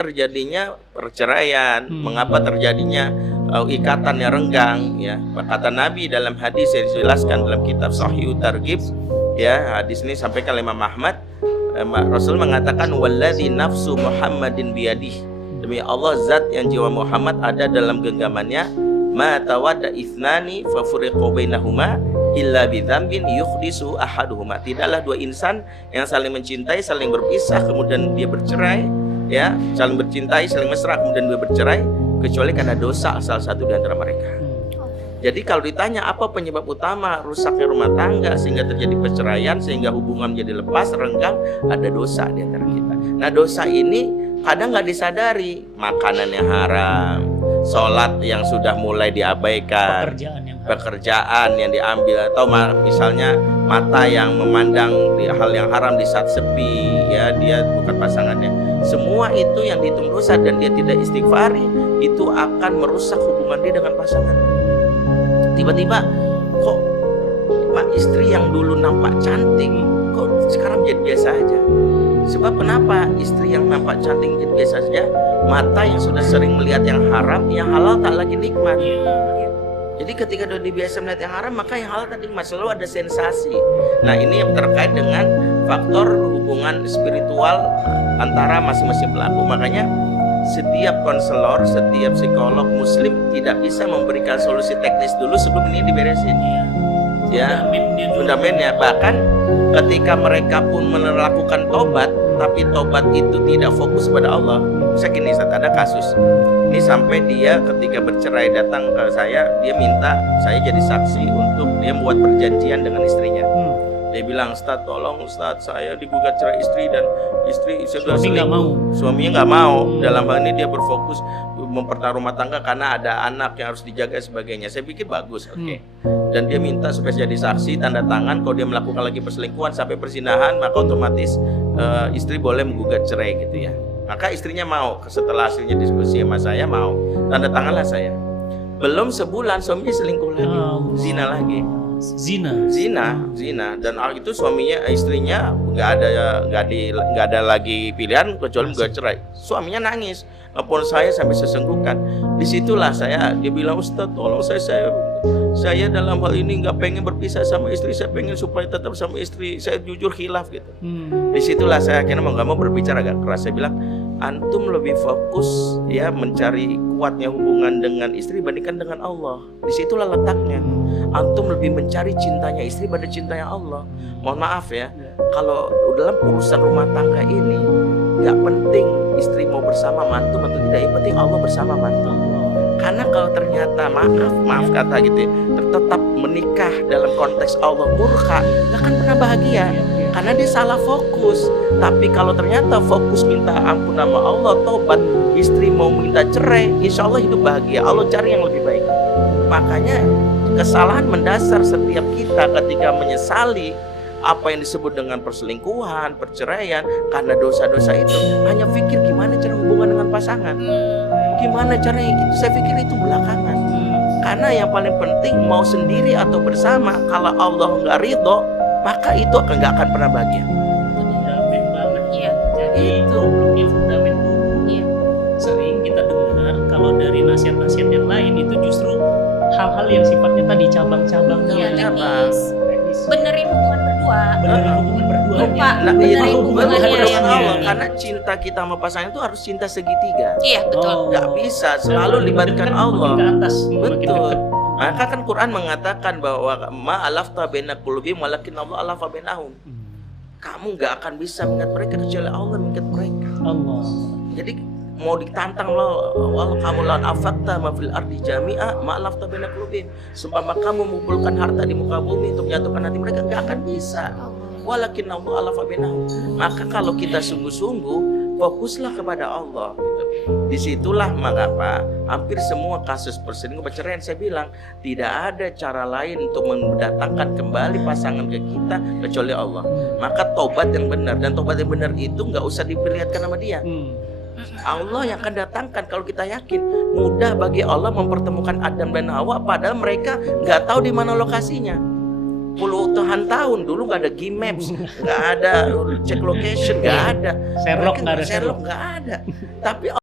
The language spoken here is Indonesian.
terjadinya perceraian, mengapa terjadinya ikatan yang renggang, ya. Kata Nabi dalam hadis yang dijelaskan dalam kitab Sahih Targhib, ya, hadis ini sampaikan oleh Imam Ahmad. Rasul mengatakan walladzi nafsu Muhammadin biyadihi, demi Allah zat yang jiwa Muhammad ada dalam genggamannya, ma tawadda ithnani fa furiqu bainahuma illa bidzambin yukhdisu ahaduhuma. Tidaklah dua insan yang saling mencintai saling berpisah kemudian dia bercerai, ya, saling bercintai saling mesra kemudian dia bercerai kecuali karena dosa salah satu di antara mereka. Jadi kalau ditanya apa penyebab utama rusaknya rumah tangga sehingga terjadi perceraian, sehingga hubungan menjadi lepas, renggang, ada dosa di antara kita. Nah, dosa ini kadang nggak disadari, makanan yang haram, sholat yang sudah mulai diabaikan, pekerjaan yang diambil, atau misalnya mata yang memandang di hal yang haram di saat sepi, ya, dia bukan pasangannya. Semua itu yang dihitung dosa dan dia tidak istighfari, itu akan merusak hubungan dia dengan pasangannya. Tiba-tiba kok Pak istri yang dulu nampak cantik kok sekarang jadi biasa aja. Sebab kenapa istri yang nampak cantik jadi biasa saja? Mata yang sudah sering melihat yang haram, yang halal tak lagi nikmat. Jadi ketika sudah biasa melihat yang haram, maka yang halal tak nikmat, selalu ada sensasi. Nah, ini yang terkait dengan faktor hubungan spiritual antara masing-masing pelaku. Makanya setiap konselor, setiap psikolog muslim tidak bisa memberikan solusi teknis dulu sebelum ini diberesin, ya, fundamennya. Bahkan ketika mereka pun melakukan tobat, tapi tobat itu tidak fokus pada Allah. Saya gini, ada kasus ini sampai dia ketika bercerai datang ke saya, dia minta saya jadi saksi untuk dia membuat perjanjian dengan istrinya. Dia bilang, Ustadz, tolong Ustadz, saya digugat cerai istri dan istri sudah selingkuh. Suaminya nggak mau. Dalam hal ini dia berfokus mempertaruh rumah tangga karena ada anak yang harus dijaga sebagainya. Saya pikir bagus, oke. Dan dia minta supaya jadi saksi, tanda tangan. Kalau dia melakukan lagi perselingkuhan sampai perzinahan, maka otomatis istri boleh menggugat cerai gitu, ya. Maka istrinya mau. Setelah hasilnya diskusi sama saya, mau. Tanda tanganlah saya. Belum sebulan suaminya selingkuh lagi, zina lagi. Zina dan itu suaminya, istrinya nggak ada lagi pilihan kecuali menggugat cerai. Suaminya nangis, telepon saya sampai sesenggukan. Disitulah dia bilang, Ustadz tolong saya dalam hal ini nggak pengen berpisah sama istri, saya pengen supaya tetap sama istri, saya jujur khilaf gitu. Disitulah saya akhirnya mau nggak mau berbicara agak keras. Saya bilang, antum lebih fokus, ya, mencari kuatnya hubungan dengan istri dibandingkan dengan Allah. Disitulah letaknya. Antum lebih mencari cintanya istri pada cintanya Allah. Mohon maaf ya, kalau dalam urusan rumah tangga ini nggak penting istri mau bersama mantu atau tidak, yang penting Allah bersama mantu. Karena kalau ternyata maaf kata gitu, tetap menikah dalam konteks Allah murka, nggak akan pernah bahagia. Karena dia salah fokus. Tapi kalau ternyata fokus minta ampun sama Allah, tobat, istri mau minta cerai, insya Allah hidup bahagia. Allah cari yang lebih baik. Makanya kesalahan mendasar setiap kita ketika menyesali apa yang disebut dengan perselingkuhan, perceraian, karena dosa-dosa itu hanya pikir gimana cara hubungan dengan pasangan, gimana caranya itu. Saya pikir itu belakangan. Karena yang paling penting mau sendiri atau bersama, kalau Allah nggak ridho, maka itu nggak akan pernah bahagia. Fundament banget, ya. Jadi itu belumnya fundament dulu. Iya. Sering kita dengar kalau dari nasihat-nasihat yang lain itu justru hal-hal yang sifatnya tadi cabang-cabang. Iya, teknis. Benerin hubungan berdua. Lupa benerin hubungannya yang Allah. Karena cinta kita sama pasangan itu harus cinta segitiga. Iya, betul. Nggak bisa selalu libatkan Allah. Ke atas, betul. Maka kan Quran mengatakan bahwa ma'alafta baina qulubihim walakin Allah alafa bainahum. Kamu nggak akan bisa mengingat mereka kecuali Allah mengingat mereka. Allah. Jadi mau ditantang lo, wal kamu lan afakta ma fil ardi jami'a ma'alafta baina qulubihim. Seumpama kamu mengumpulkan harta di muka bumi untuk menyatukan hati mereka, nggak akan bisa. Walakin Allah alafa bainahum. Maka kalau kita sungguh-sungguh fokuslah kepada Allah gitu. Disitulah mengapa hampir semua kasus perselingkuhan, perceraian, saya bilang tidak ada cara lain untuk mendatangkan kembali pasangan ke kita kecuali Allah. Maka tobat yang benar, dan tobat yang benar itu nggak usah diperlihatkan sama dia. Allah yang akan datangkan. Kalau kita yakin, mudah bagi Allah mempertemukan Adam dan Hawa padahal mereka nggak tahu di mana lokasinya. puluhan tahun dulu nggak ada Gmaps, nggak ada cek location, nggak ada. Sherlock nggak ada Sherlock nggak ada. Tapi